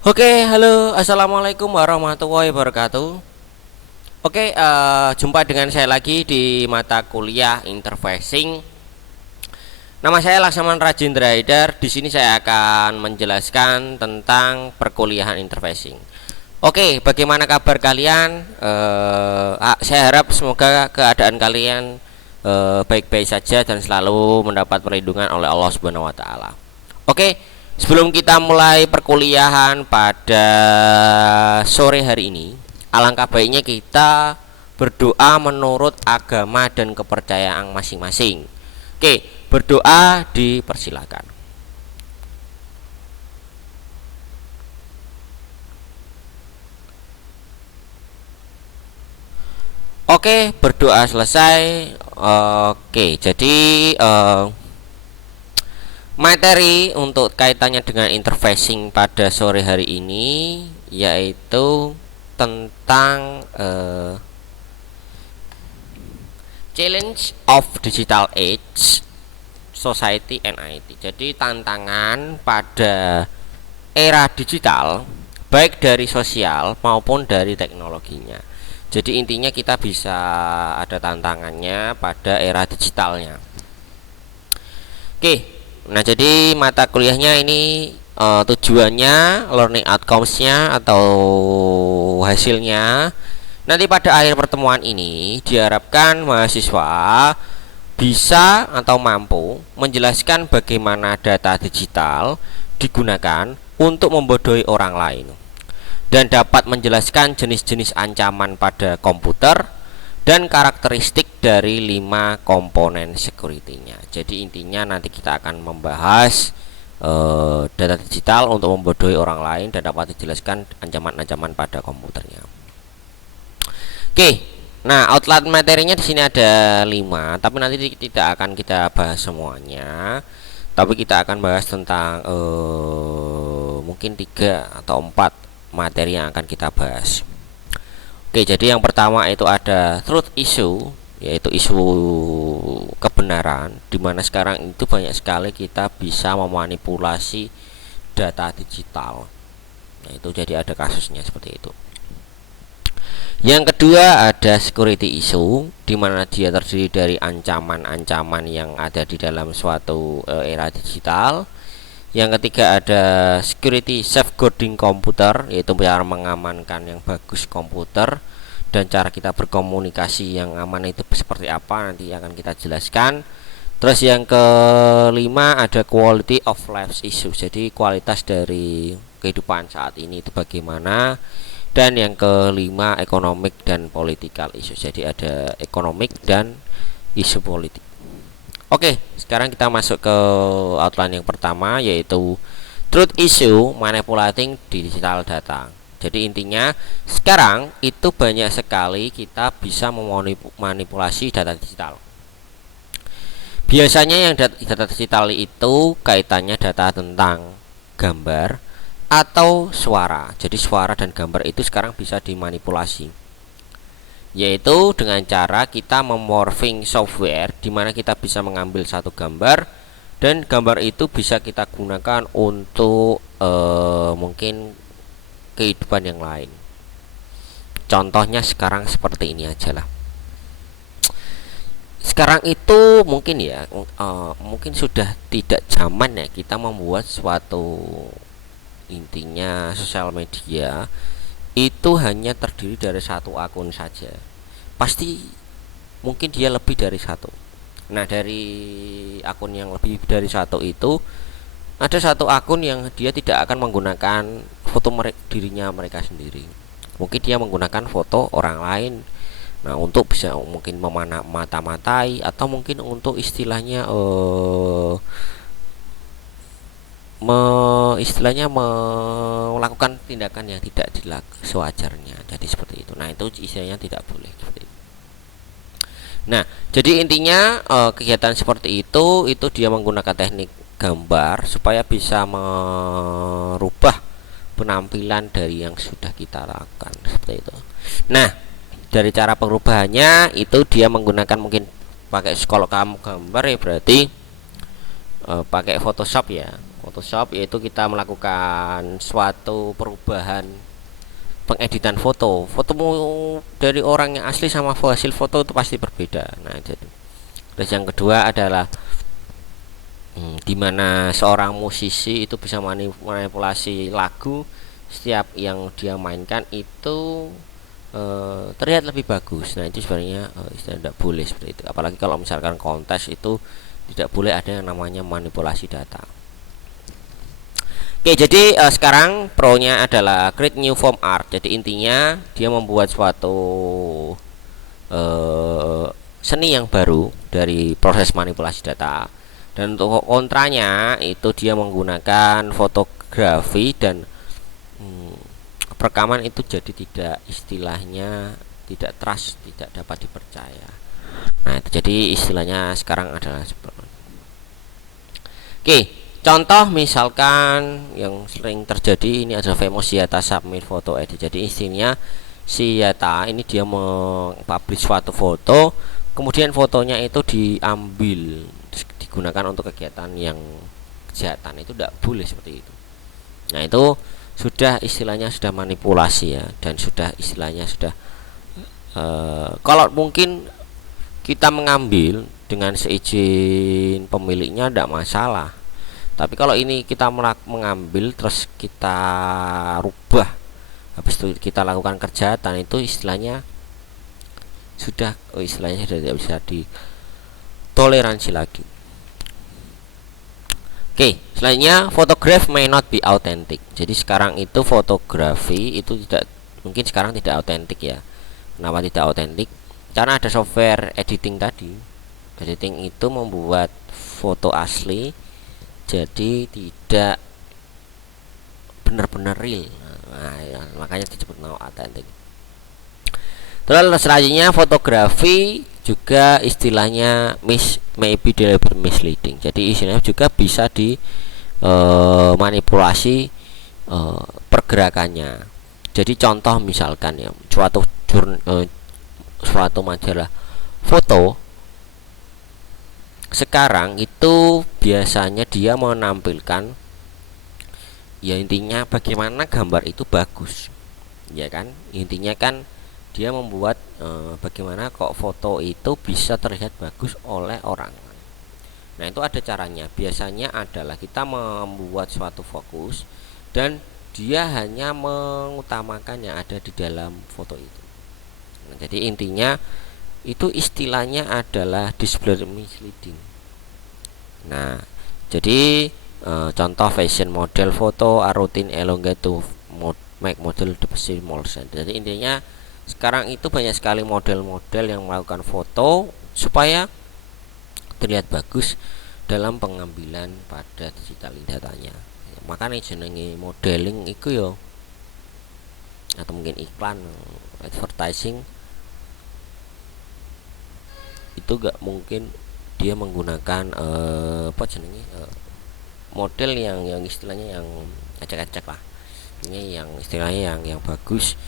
Oke, halo, assalamualaikum warahmatullahi wabarakatuh. Oke, jumpa dengan saya lagi di mata kuliah interfacing. Nama saya Laksaman Rajendra Haidar. Di sini saya akan menjelaskan tentang perkuliahan interfacing. Oke, bagaimana kabar kalian? Saya harap semoga keadaan kalian baik-baik saja dan selalu mendapat perlindungan oleh Allah Subhanahu wa taala. Oke, sebelum kita mulai perkuliahan pada sore hari ini, alangkah baiknya kita berdoa menurut agama dan kepercayaan masing-masing. Oke, berdoa dipersilakan. Oke, berdoa selesai. Oke, jadi materi untuk kaitannya dengan interfacing pada sore hari ini yaitu tentang challenge of digital age, society and IT. Jadi tantangan pada era digital baik dari sosial maupun dari teknologinya. Jadi intinya kita bisa ada tantangannya pada era digitalnya. Oke, nah jadi mata kuliahnya ini tujuannya learning outcomes-nya atau hasilnya nanti pada akhir pertemuan ini diharapkan mahasiswa bisa atau mampu menjelaskan bagaimana data digital digunakan untuk membodohi orang lain dan dapat menjelaskan jenis-jenis ancaman pada komputer dan karakteristik dari 5 komponen security-nya. Jadi intinya nanti kita akan membahas data digital untuk membodohi orang lain dan dapat dijelaskan ancaman-ancaman pada komputernya. Oke, nah outline materinya di sini ada 5, tapi nanti tidak akan kita bahas semuanya. Tapi kita akan bahas tentang mungkin 3 atau 4 materi yang akan kita bahas. Oke, jadi yang pertama itu ada truth issue, yaitu isu kebenaran, dimana sekarang itu banyak sekali kita bisa memanipulasi data digital. Nah, itu jadi ada kasusnya seperti itu. Yang kedua ada security issue, dimana dia terdiri dari ancaman-ancaman yang ada di dalam suatu era digital. Yang ketiga ada security safeguarding komputer, yaitu cara mengamankan yang bagus komputer dan cara kita berkomunikasi yang aman itu seperti apa nanti akan kita jelaskan. Terus yang kelima ada quality of life issue, jadi kualitas dari kehidupan saat ini itu bagaimana. Dan yang kelima economic dan political issue, jadi ada economic dan isu politik. Oke, sekarang kita masuk ke outline yang pertama yaitu truth issue manipulating digital data. Jadi intinya sekarang itu banyak sekali kita bisa memanipulasi data digital. Biasanya yang data digital itu kaitannya data tentang gambar atau suara. Jadi suara dan gambar itu sekarang bisa dimanipulasi, yaitu dengan cara kita memorphing software, dimana kita bisa mengambil satu gambar dan gambar itu bisa kita gunakan untuk mungkin kehidupan yang lain. Contohnya sekarang seperti ini aja lah. Sekarang itu mungkin ya mungkin sudah tidak zaman ya kita membuat suatu, intinya sosial media itu hanya terdiri dari satu akun saja. Pasti mungkin dia lebih dari satu. Nah, dari akun yang lebih dari satu itu ada satu akun yang dia tidak akan menggunakan foto dirinya mereka sendiri. Mungkin dia menggunakan foto orang lain. Nah, untuk bisa mungkin memata-matai atau mungkin untuk istilahnya istilahnya melakukan tindakan yang tidak sewajarnya, jadi seperti itu. Nah, itu istilahnya tidak boleh seperti itu. Nah, jadi intinya kegiatan seperti itu dia menggunakan teknik gambar supaya bisa merubah penampilan dari yang sudah kita lakukan seperti itu. Nah, dari cara perubahannya itu dia menggunakan mungkin pakai, kalau kamu gambar ya berarti pakai Photoshop ya. Photoshop yaitu kita melakukan suatu perubahan pengeditan foto. Fotomu dari orang yang asli sama hasil foto itu pasti berbeda. Nah, jadi terus yang kedua adalah dimana seorang musisi itu bisa manipulasi lagu, setiap yang dia mainkan itu terlihat lebih bagus. Nah, itu sebenarnya tidak boleh seperti itu, apalagi kalau misalkan kontes itu tidak boleh ada yang namanya manipulasi data. Oke, jadi sekarang pro-nya adalah create new form art. Jadi intinya dia membuat suatu seni yang baru dari proses manipulasi data. Dan untuk kontranya itu dia menggunakan fotografi dan perekaman itu jadi tidak, istilahnya tidak trust, tidak dapat dipercaya. Nah, itu jadi istilahnya sekarang adalah seperti itu. Oke, contoh misalkan yang sering terjadi ini adalah famous Yata submit photo edit. Jadi istinya si Yata ini dia mempublish suatu foto, kemudian fotonya itu diambil terus digunakan untuk kegiatan yang kejahatan. Itu tidak boleh seperti itu. Nah, itu sudah istilahnya sudah manipulasi ya, dan sudah istilahnya sudah kalau mungkin kita mengambil dengan seizin pemiliknya tidak masalah, tapi kalau ini kita mengambil terus kita rubah, habis itu kita lakukan kejahatan, itu istilahnya sudah istilahnya sudah tidak bisa ditoleransi lagi. Oke, selanjutnya photograph may not be authentic. Jadi sekarang itu fotografi itu tidak, mungkin sekarang tidak autentik ya. Kenapa tidak autentik? Karena ada software editing tadi. Editing itu membuat foto asli jadi tidak benar-benar real. Nah, ya, makanya disebut no authentic. Terus selanjutnya fotografi juga istilahnya maybe deliberate misleading. Jadi istilahnya juga bisa dimanipulasi pergerakannya. Jadi contoh misalkan ya, suatu majalah foto sekarang itu biasanya dia menampilkan ya intinya bagaimana gambar itu bagus, ya kan, intinya kan dia membuat bagaimana kok foto itu bisa terlihat bagus oleh orang. Nah, itu ada caranya. Biasanya adalah kita membuat suatu fokus dan dia hanya mengutamakan yang ada di dalam foto itu. Nah, jadi intinya itu istilahnya adalah display misleading. Nah, jadi contoh fashion model foto a routine elongate to make model the small size. Jadi intinya sekarang itu banyak sekali model-model yang melakukan foto supaya terlihat bagus dalam pengambilan pada digital datanya. Makanya jenenge modeling itu yo, atau mungkin iklan advertising itu gak mungkin dia menggunakan apa jenenge model yang istilahnya yang acak-acak lah. Ini yang istilahnya yang bagus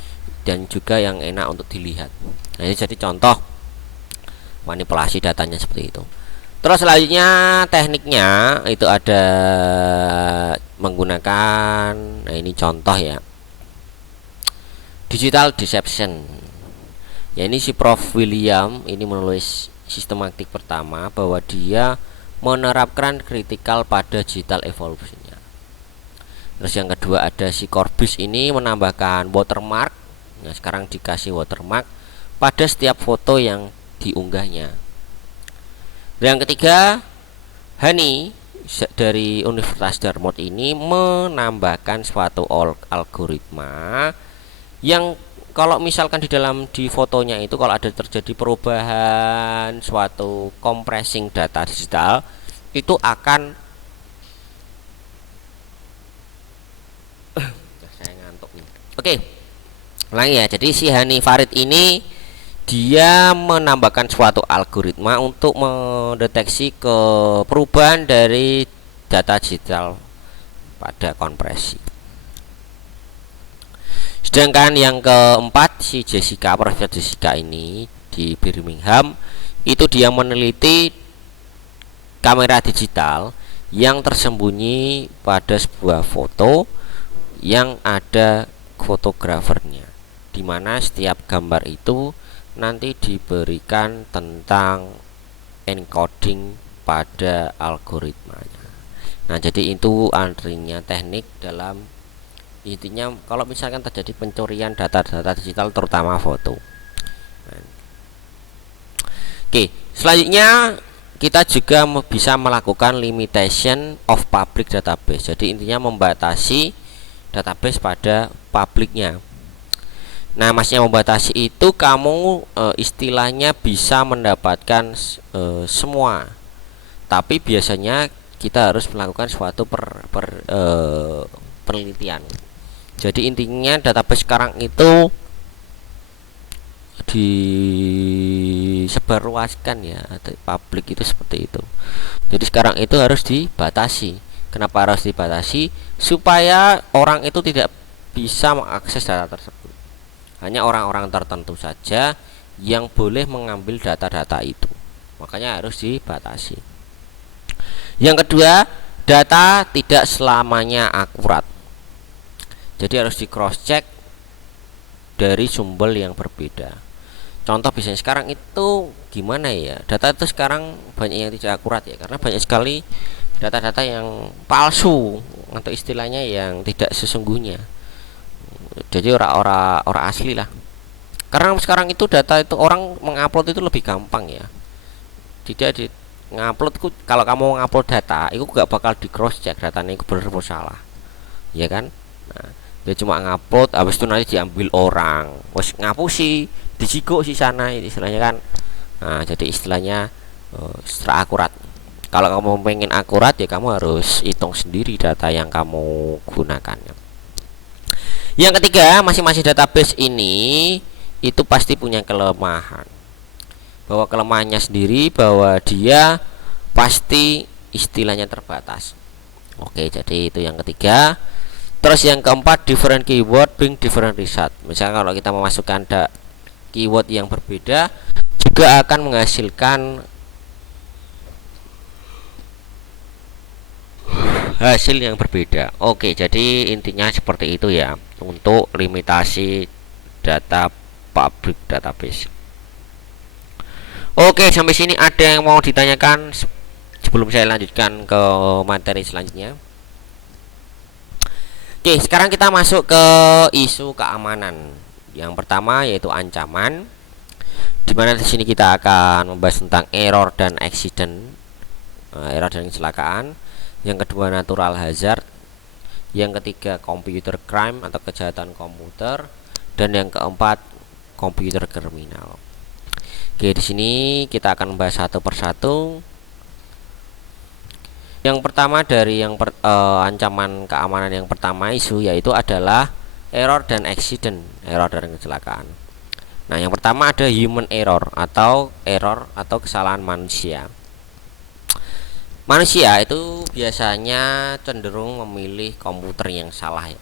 dan juga yang enak untuk dilihat. Nah, ini jadi contoh manipulasi datanya seperti itu. Terus selanjutnya tekniknya itu ada menggunakan, nah ini contoh ya, digital deception. Ya, ini si Prof William ini menulis sistematik pertama bahwa dia menerapkan kritikal pada digital evolutionnya. Terus yang kedua ada si Corbis ini menambahkan watermark. Nah, sekarang dikasih watermark pada setiap foto yang diunggahnya. Dan yang ketiga, Hani dari Universitas Dartmouth ini menambahkan suatu algoritma yang kalau misalkan di fotonya itu kalau ada terjadi perubahan suatu compressing data digital itu akan saya ngantuk nih. Oke. Lagi ya, jadi si Hani Farid ini dia menambahkan suatu algoritma untuk mendeteksi perubahan dari data digital pada kompresi. Sedangkan yang keempat si Profesor Jessica ini di Birmingham itu dia meneliti kamera digital yang tersembunyi pada sebuah foto yang ada fotografernya, dimana setiap gambar itu nanti diberikan tentang encoding pada algoritmanya. Nah, jadi itu artinya teknik dalam intinya kalau misalkan terjadi pencurian data-data digital terutama foto. Oke, selanjutnya kita juga bisa melakukan limitation of public database. Jadi intinya membatasi database pada publiknya. Nah, maksudnya membatasi itu kamu istilahnya bisa mendapatkan semua. Tapi biasanya kita harus melakukan suatu penelitian. Jadi intinya database sekarang itu disebarluaskan ya, publik itu seperti itu. Jadi sekarang itu harus dibatasi. Kenapa harus dibatasi? Supaya orang itu tidak bisa mengakses data tersebut. Hanya orang-orang tertentu saja yang boleh mengambil data-data itu. Makanya harus dibatasi. Yang kedua, data tidak selamanya akurat. Jadi harus di cross check dari sumber yang berbeda. Contoh biasanya sekarang itu gimana ya, data itu sekarang banyak yang tidak akurat ya, karena banyak sekali data-data yang palsu atau istilahnya yang tidak sesungguhnya. Jadi orang asli lah. Karena sekarang itu data itu orang mengupload itu lebih gampang ya. Tidak di ngupload itu, kalau kamu ngupload data itu gak bakal di cross check datanya itu benar atau salah, ya kan? Nah, dia cuma ngupload, habis itu nanti diambil orang, wes ngapusi disigo si sana istilahnya kan. Nah, jadi istilahnya secara akurat. Kalau kamu pengen akurat ya kamu harus hitung sendiri data yang kamu gunakan. Yang ketiga, masing-masing database ini itu pasti punya kelemahan. Bahwa kelemahannya sendiri bahwa dia pasti istilahnya terbatas. Oke, jadi itu yang ketiga. Terus yang keempat, different keyword being different result. Misalnya kalau kita memasukkan keyword yang berbeda juga akan menghasilkan hasil yang berbeda. Oke, jadi intinya seperti itu ya untuk limitasi data public database. Oke, sampai sini ada yang mau ditanyakan sebelum saya lanjutkan ke materi selanjutnya? Oke, sekarang kita masuk ke isu keamanan. Yang pertama yaitu ancaman, dimana di sini kita akan membahas tentang error dan accident, error dan kecelakaan. Yang kedua natural hazard. Yang ketiga computer crime atau kejahatan komputer, dan yang keempat komputer kriminal. Oke, di sini kita akan membahas satu persatu. Yang pertama dari ancaman keamanan yang pertama isu yaitu adalah error dan accident, error dan kecelakaan. Nah, yang pertama ada human error atau kesalahan manusia. Manusia itu biasanya cenderung memilih komputer yang salah ya.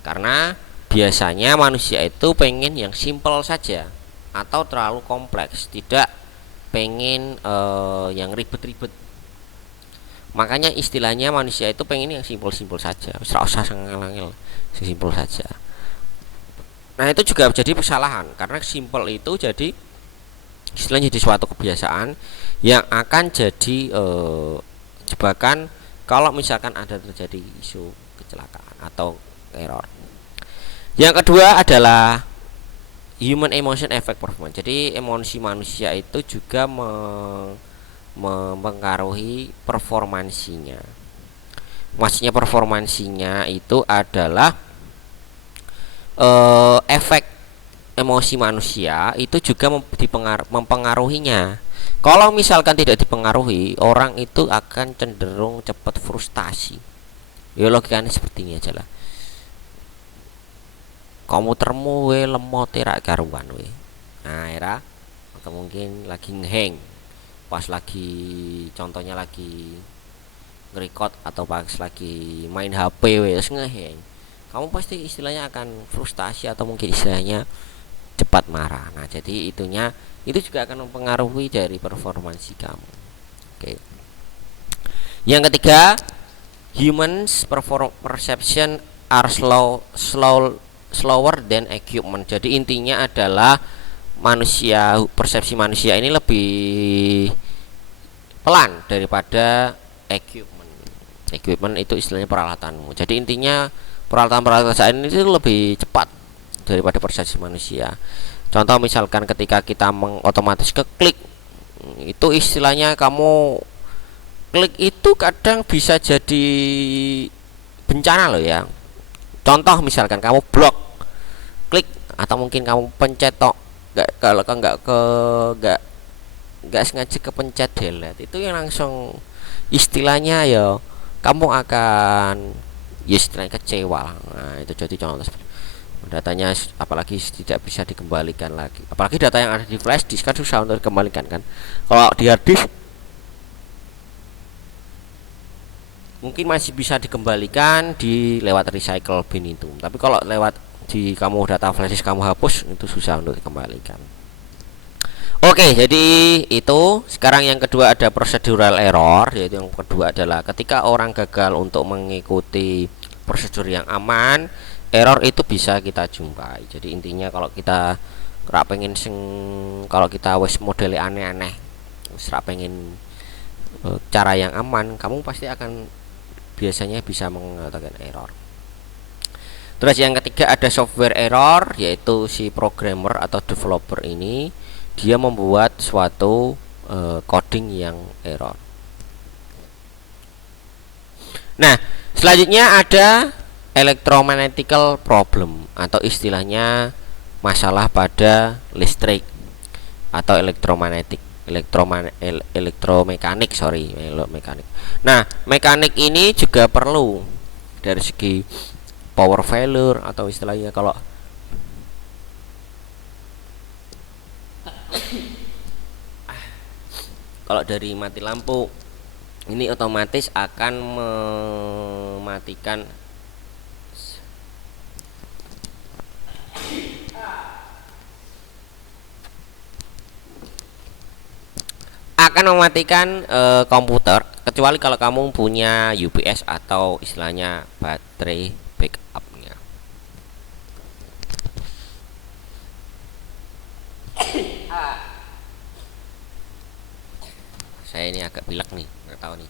Karena biasanya manusia itu pengen yang simple saja atau terlalu kompleks, tidak pengen yang ribet-ribet. Makanya istilahnya manusia itu pengen yang simpel-simpel saja, tidak usah ngangel-ngangel, simpel saja. Nah, itu juga jadi kesalahan karena simpel itu jadi istilahnya jadi suatu kebiasaan yang akan jadi jebakan kalau misalkan ada terjadi isu kecelakaan atau error. Yang kedua adalah human emotion effect performance. Jadi emosi manusia itu juga mempengaruhi performansinya. Maksudnya performansinya itu adalah efek emosi manusia itu juga mempengaruhinya. Kalau misalkan tidak dipengaruhi, orang itu akan cenderung cepat frustasi. Ya logikanya seperti ini aja lah. Komputermu lemot rak karuan we. Nah, era atau mungkin lagi ngehang. Pas lagi contohnya lagi nge-record atau pas lagi main HP wes ngehang. Kamu pasti istilahnya akan frustasi atau mungkin istilahnya cepat marah. Nah, jadi itu juga akan mempengaruhi dari performansi kamu. Oke. Yang ketiga, humans perception are slower than equipment. Jadi intinya adalah persepsi manusia ini lebih pelan daripada equipment. Equipment itu istilahnya peralatanmu. Jadi intinya peralatan-peralatan saat ini itu lebih cepat daripada persepsi manusia. Contoh misalkan ketika kita otomatis ke klik, itu istilahnya kamu klik itu kadang bisa jadi bencana loh ya. Contoh misalkan kamu blok klik, atau mungkin kamu pencet kalau nggak sengaja kepencet delete, itu yang langsung istilahnya ya kamu akan ya istilahnya kecewa. Nah itu jadi contoh datanya, apalagi tidak bisa dikembalikan lagi, apalagi data yang ada di flash disk kan susah untuk dikembalikan kan. Kalau di hard disk mungkin masih bisa dikembalikan di lewat recycle bin itu, tapi kalau lewat di kamu data flash disk kamu hapus, itu susah untuk dikembalikan. Oke, jadi itu. Sekarang yang kedua ada procedural error, yaitu yang kedua adalah ketika orang gagal untuk mengikuti prosedur yang aman, error itu bisa kita jumpai. Jadi intinya kalau kita kalau kita wes model aneh-aneh, pengen cara yang aman, kamu pasti akan biasanya bisa mengatakan error. Terus yang ketiga ada software error, yaitu si programmer atau developer ini dia membuat suatu coding yang error. Nah, selanjutnya ada electromagnetical problem, atau istilahnya masalah pada listrik atau elektromekanik. Nah, mekanik ini juga perlu dari segi power failure, atau istilahnya kalau dari mati lampu ini otomatis akan mematikan komputer, kecuali kalau kamu punya UPS atau istilahnya baterai backupnya. Saya ini agak pilek nih, nggak tahu nih.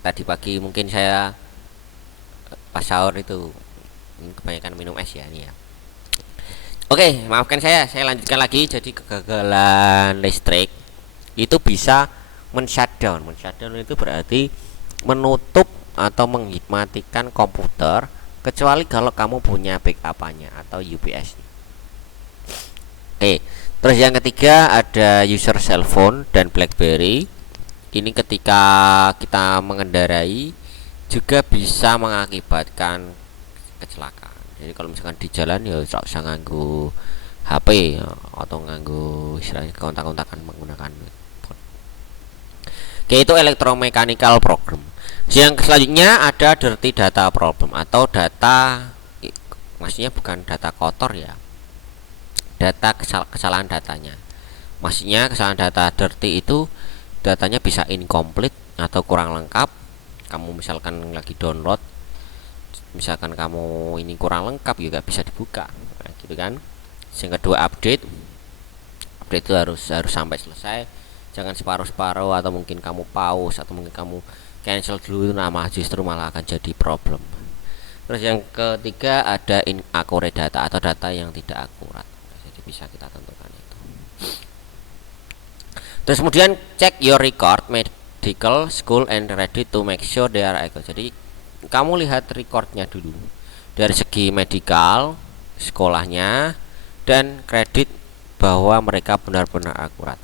Tadi pagi mungkin saya pas sahur itu kebanyakan minum es ya ini ya. Oke, maafkan saya lanjutkan lagi. Jadi kegagalan listrik itu bisa men-shutdown. Men-shutdown itu berarti menutup atau mematikan komputer, kecuali kalau kamu punya backup-nya atau UPS. Oke, terus yang ketiga ada user cellphone dan BlackBerry. Ini ketika kita mengendarai juga bisa mengakibatkan kecelakaan. Jadi kalau misalkan di jalan ya tidak usah nganggu HP ya, atau nganggu istilahnya kontak-kontakan menggunakan phone. Oke, itu electromechanical problem. Yang selanjutnya ada dirty data problem, atau data, maksudnya bukan data kotor ya, data kesalahan datanya. Maksudnya kesalahan data dirty itu datanya bisa incomplete atau kurang lengkap. Kamu misalkan lagi download, misalkan kamu ini kurang lengkap juga bisa dibuka, nah, gitu kan. Yang kedua update itu harus sampai selesai, jangan separuh-separuh, atau mungkin kamu pause, atau mungkin kamu cancel dulu, justru malah akan jadi problem. Terus yang ketiga ada inaccurate data, atau data yang tidak akurat. Jadi bisa kita tentukan itu. Terus kemudian check your record medical school and ready to make sure they are accurate. Jadi kamu lihat recordnya dulu dari segi medical sekolahnya, dan kredit bahwa mereka benar-benar akurat.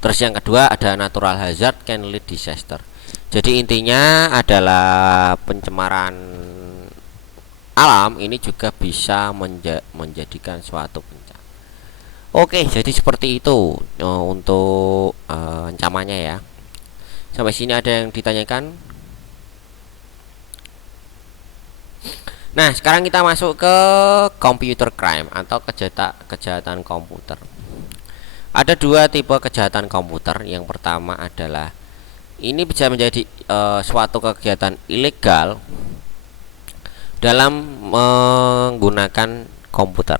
Terus yang kedua ada natural hazard can lead disaster. Jadi intinya adalah pencemaran alam ini juga bisa menjadikan suatu bencana. Oke, jadi seperti itu untuk ancamannya ya. Sampai sini ada yang ditanyakan? Nah, sekarang kita masuk ke computer crime atau kejahatan komputer. Ada dua tipe kejahatan komputer. Yang pertama adalah ini bisa menjadi suatu kegiatan ilegal dalam menggunakan komputer.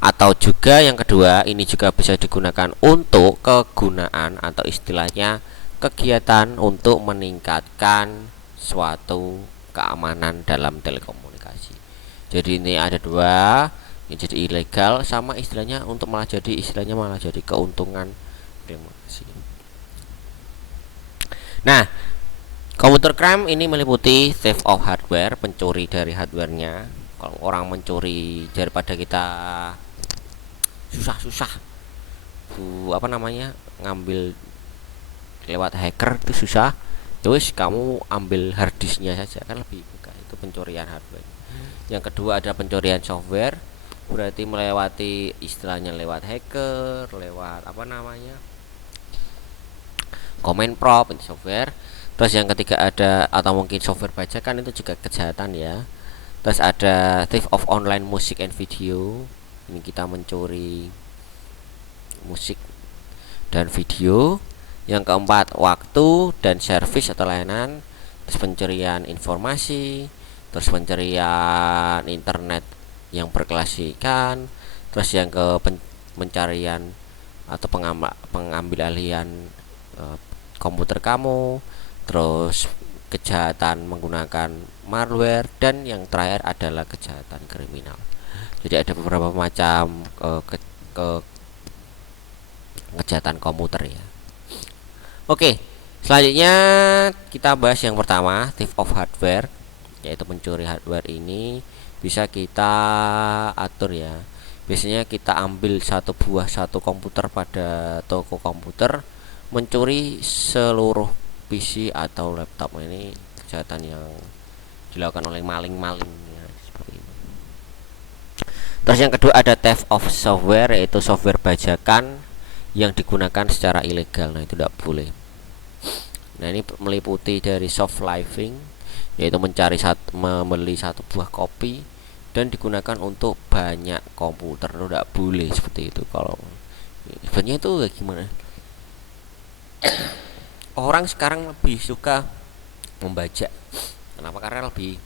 Atau juga yang kedua, ini juga bisa digunakan untuk kegunaan atau istilahnya kegiatan untuk meningkatkan suatu keamanan dalam telekomunikasi. Jadi ini ada dua, ini jadi ilegal sama istilahnya untuk malah jadi keuntungan. Nah, computer crime ini meliputi theft of hardware, pencuri dari hardwarenya. Kalau orang mencuri daripada kita susah-susah ngambil lewat hacker itu susah, terus kamu ambil harddisknya saja kan lebih mudah. Itu pencurian hardware. Yang kedua ada pencurian software, berarti melewati istilahnya lewat hacker, lewat command prompt software. Terus yang ketiga ada atau mungkin software bajakan, itu juga kejahatan ya. Terus ada theft of online music and video, ini kita mencuri musik dan video. Yang keempat waktu dan service atau layanan. Terus pencurian informasi, terus pencurian internet yang berkelasikan. Terus yang ke pencarian atau pengambil alihan komputer kamu. Terus kejahatan menggunakan malware, dan yang terakhir adalah kejahatan kriminal. Jadi ada beberapa macam kejahatan komputer ya. Oke, selanjutnya kita bahas yang pertama, theft of hardware, yaitu mencuri hardware. Ini bisa kita atur ya. Biasanya kita ambil satu komputer pada toko komputer, mencuri seluruh PC atau laptop. Ini kejahatan yang dilakukan oleh maling-maling ya, seperti itu. Terus yang kedua ada theft of software, yaitu software bajakan yang digunakan secara ilegal. Nah, itu tidak boleh. Nah, ini meliputi dari soft living, yaitu membeli satu buah kopi dan digunakan untuk banyak komputer. Itu tidak boleh seperti itu. Kalau sebenarnya itu gimana? Orang sekarang lebih suka membajak. Kenapa? Karena lebih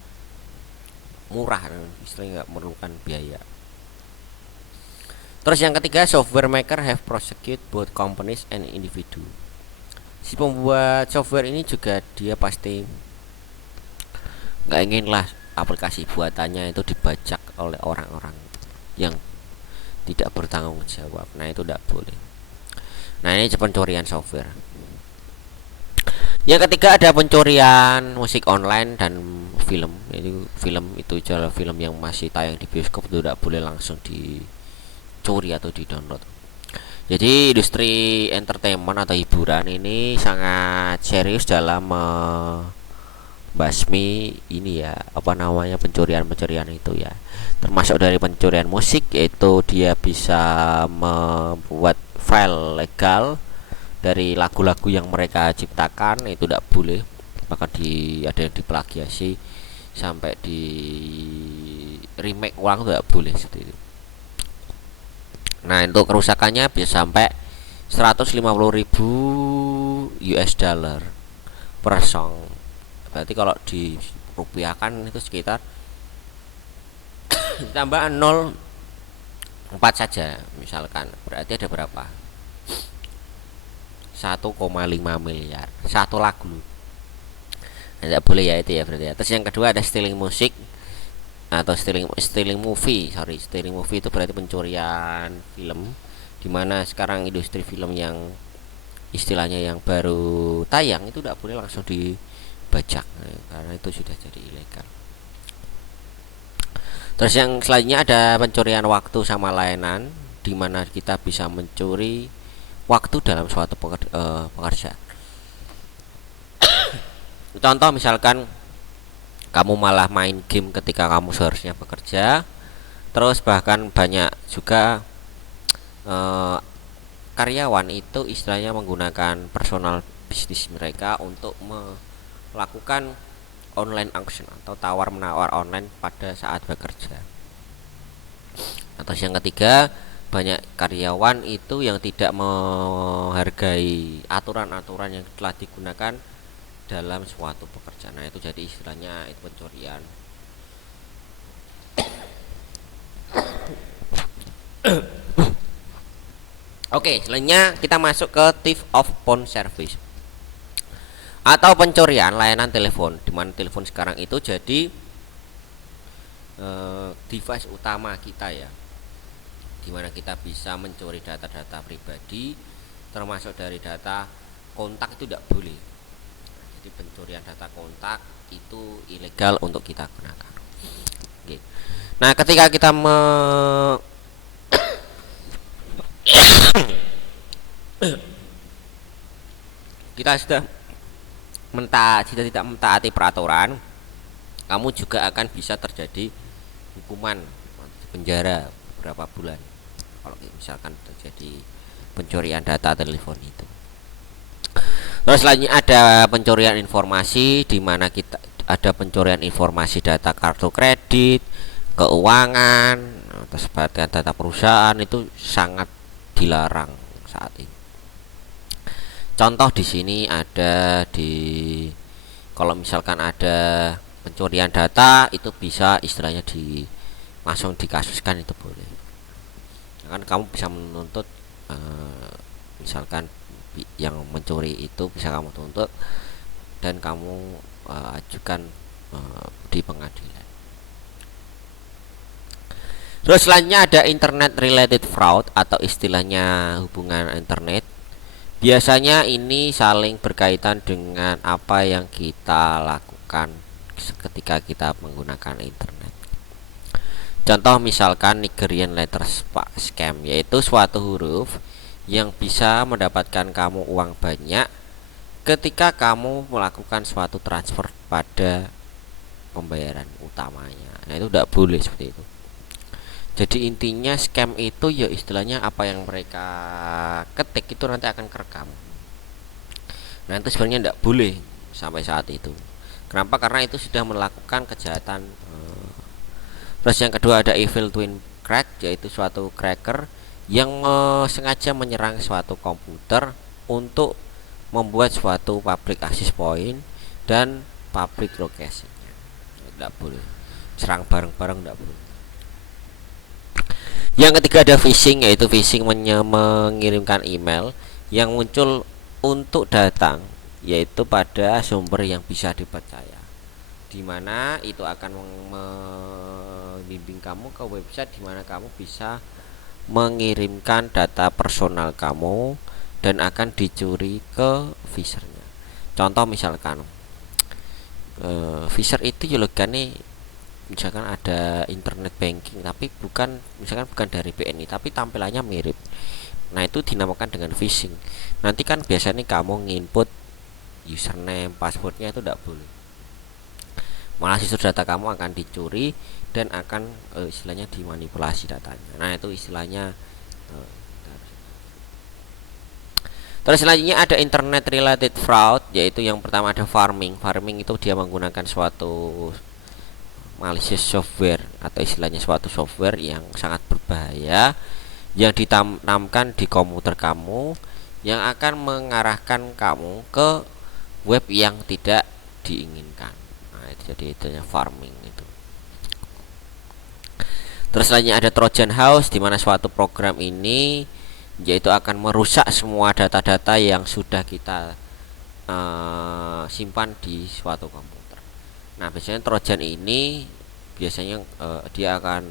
murah, istilahnya nggak memerlukan biaya. Terus yang ketiga, software maker have prosecute both companies and individu. Si pembuat software ini juga dia pasti nggak ingin lah aplikasi buatannya itu dibajak oleh orang-orang yang tidak bertanggung jawab. Nah, itu tidak boleh. Nah, ini pencurian software. Yang ketiga ada pencurian musik online dan film. Jadi film itu adalah film yang masih tayang di bioskop, itu tidak boleh langsung dicuri atau di-download. Jadi industri entertainment atau hiburan ini sangat serius dalam membasmi ini ya, pencurian itu ya. Termasuk dari pencurian musik, yaitu dia bisa membuat file legal dari lagu-lagu yang mereka ciptakan, itu tidak boleh. Maka ada yang diplagiasi sampai di remake ulang, tidak boleh seperti itu. Nah, untuk kerusakannya bisa sampai 150.000 US dollar per song. Berarti kalau dirupiahkan itu sekitar tambah 0,4 saja misalkan, berarti ada berapa? 1,5 miliar satu lagu. Tidak boleh ya itu ya berarti ya. Terus yang kedua ada stealing musik atau stealing movie itu berarti pencurian film, dimana sekarang industri film yang istilahnya yang baru tayang itu tidak boleh langsung dibajak, karena itu sudah jadi ilegal. Terus yang selanjutnya ada pencurian waktu sama layanan, dimana kita bisa mencuri waktu dalam suatu pekerjaan. Contoh misalkan kamu malah main game ketika kamu seharusnya bekerja. Terus bahkan banyak juga karyawan itu istilahnya menggunakan personal bisnis mereka untuk melakukan online auction atau tawar menawar online pada saat bekerja. Atau yang ketiga, banyak karyawan itu yang tidak menghargai aturan-aturan yang telah digunakan dalam suatu pekerjaan. Nah, itu jadi istilahnya itu pencurian. Oke, selanjutnya kita masuk ke thief of phone service atau pencurian layanan telepon, di mana telepon sekarang itu jadi device utama kita ya, dimana kita bisa mencuri data-data pribadi, termasuk dari data kontak itu tidak boleh. Jadi pencurian data kontak itu ilegal untuk kita gunakan. Oke. Nah, ketika kita kita sudah tidak mentaati peraturan, kamu juga akan bisa terjadi hukuman penjara beberapa bulan kalau misalkan terjadi pencurian data telepon itu. Terus selanjutnya ada pencurian informasi, di mana kita ada pencurian informasi data kartu kredit, keuangan, atau sebagian data perusahaan itu sangat dilarang saat ini. Contoh di sini ada kalau misalkan ada pencurian data itu bisa istilahnya langsung dikasuskan, itu boleh. Kan kamu bisa menuntut misalkan yang mencuri itu bisa kamu tuntut dan kamu ajukan di pengadilan. Terus selanjutnya ada internet related fraud atau istilahnya hubungan internet. Biasanya ini saling berkaitan dengan apa yang kita lakukan ketika kita menggunakan internet. Contoh misalkan Nigerian letter scam, yaitu suatu huruf yang bisa mendapatkan kamu uang banyak ketika kamu melakukan suatu transfer pada pembayaran utamanya. Nah, itu tidak boleh seperti itu. Jadi intinya scam itu ya istilahnya apa yang mereka ketik itu nanti akan kerekam. Nah, itu sebenarnya tidak boleh sampai saat itu. Kenapa? Karena itu sudah melakukan kejahatan. Terus yang kedua ada evil twin crack, yaitu suatu cracker yang sengaja menyerang suatu komputer untuk membuat suatu public access point dan public location. Tidak boleh serang bareng-bareng, tidak boleh. Yang ketiga ada phishing, yaitu phishing mengirimkan email yang muncul untuk datang yaitu pada sumber yang bisa dipercaya, dimana itu akan membimbing kamu ke website dimana kamu bisa mengirimkan data personal kamu dan akan dicuri ke fishernya. Contoh misalkan fisher itu julukannya misalkan ada internet banking tapi misalkan bukan dari BNI tapi tampilannya mirip. Nah, itu dinamakan dengan phishing. Nanti kan biasanya kamu nginput username, passwordnya itu tidak boleh. Malah sisa data kamu akan dicuri dan akan istilahnya dimanipulasi datanya. Nah, itu istilahnya terus selanjutnya ada internet related fraud, yaitu yang pertama ada farming. Farming itu dia menggunakan suatu malicious software atau istilahnya suatu software yang sangat berbahaya yang ditanamkan di komputer kamu yang akan mengarahkan kamu ke web yang tidak diinginkan. Nah, itu jadi itunya farming itu. Terus selanjutnya ada Trojan House, di mana suatu program ini yaitu akan merusak semua data-data yang sudah kita simpan di suatu komputer. Nah, biasanya Trojan ini biasanya dia akan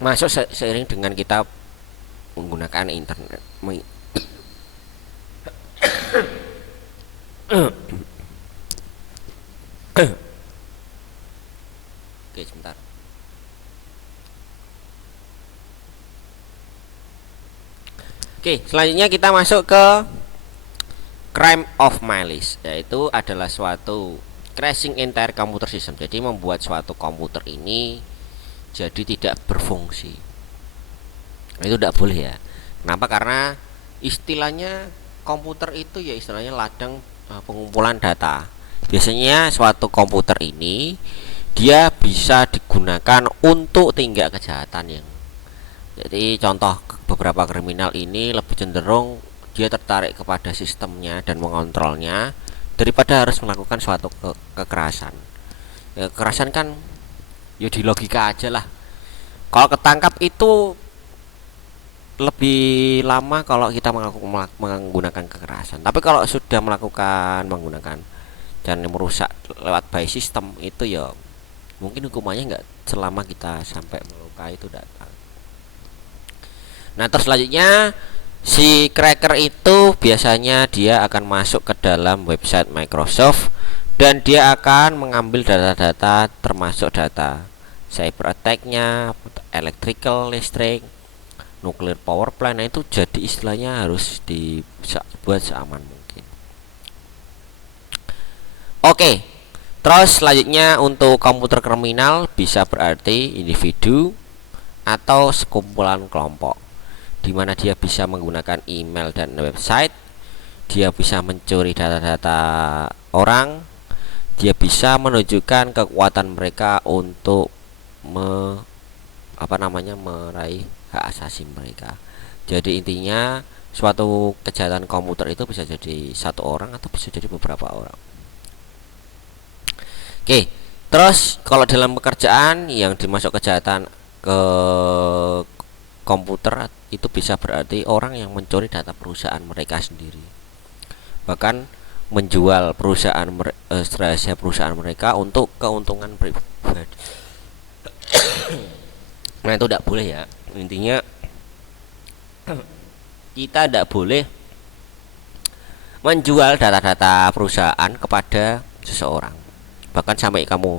masuk seiring dengan kita menggunakan internet. Oke, sebentar. Oke, selanjutnya kita masuk ke crime of malice, yaitu adalah suatu crashing entire computer system. Jadi membuat suatu komputer ini jadi tidak berfungsi. Itu tidak boleh ya. Kenapa? Karena istilahnya komputer itu ya istilahnya ladang pengumpulan data. Biasanya suatu komputer ini dia bisa digunakan untuk tindak kejahatan yang, jadi contoh beberapa kriminal ini lebih cenderung dia tertarik kepada sistemnya dan mengontrolnya daripada harus melakukan suatu kekerasan. Ya, kekerasan kan ya di logika aja lah. Kalau ketangkap itu lebih lama kalau kita menggunakan kekerasan. Tapi kalau sudah menggunakan dan merusak lewat by system itu ya mungkin hukumannya nggak selama kita sampai melukai itu datang. Nah terus selanjutnya si cracker itu biasanya dia akan masuk ke dalam website Microsoft dan dia akan mengambil data-data termasuk data cyber attack-nya, electrical, listrik, nuclear power plant. Nah itu jadi istilahnya harus dibuat seaman mungkin. Oke, terus selanjutnya untuk komputer kriminal bisa berarti individu atau sekumpulan kelompok, di mana dia bisa menggunakan email dan website, dia bisa mencuri data-data orang, dia bisa menunjukkan kekuatan mereka untuk meraih hak asasi mereka. Jadi intinya suatu kejahatan komputer itu bisa jadi satu orang atau bisa jadi beberapa orang. Oke, terus kalau dalam pekerjaan yang dimasuk kejahatan ke komputer itu bisa berarti orang yang mencuri data perusahaan mereka sendiri, bahkan menjual rahasia perusahaan mereka untuk keuntungan pribadi. Nah itu tidak boleh ya. Intinya kita tidak boleh menjual data-data perusahaan kepada seseorang, bahkan sampai kamu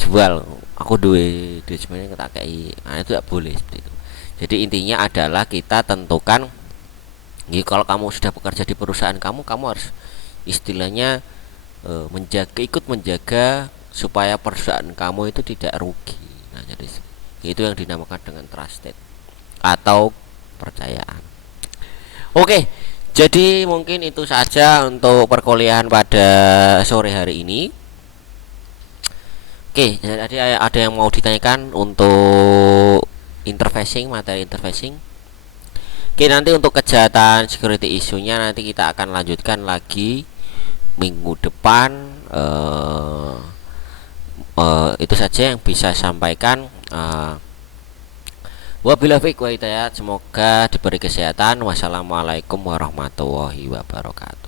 jual aku duit sebenarnya tak kayak, nah itu tidak boleh seperti itu. Jadi intinya adalah kita tentukan, kalau kamu sudah bekerja di perusahaan kamu harus istilahnya ikut menjaga supaya perusahaan kamu itu tidak rugi. Nah jadi itu yang dinamakan dengan trusted atau percayaan. Oke, jadi mungkin itu saja untuk perkuliahan pada sore hari ini. Oke, jadi ada yang mau ditanyakan untuk materi interfacing. Oke, nanti untuk kejahatan security isunya nanti kita akan lanjutkan lagi minggu depan. Itu saja yang bisa sampaikan. Wabillahi taufiq wa hidayah. Semoga diberi kesehatan. Wassalamualaikum warahmatullahi wabarakatuh.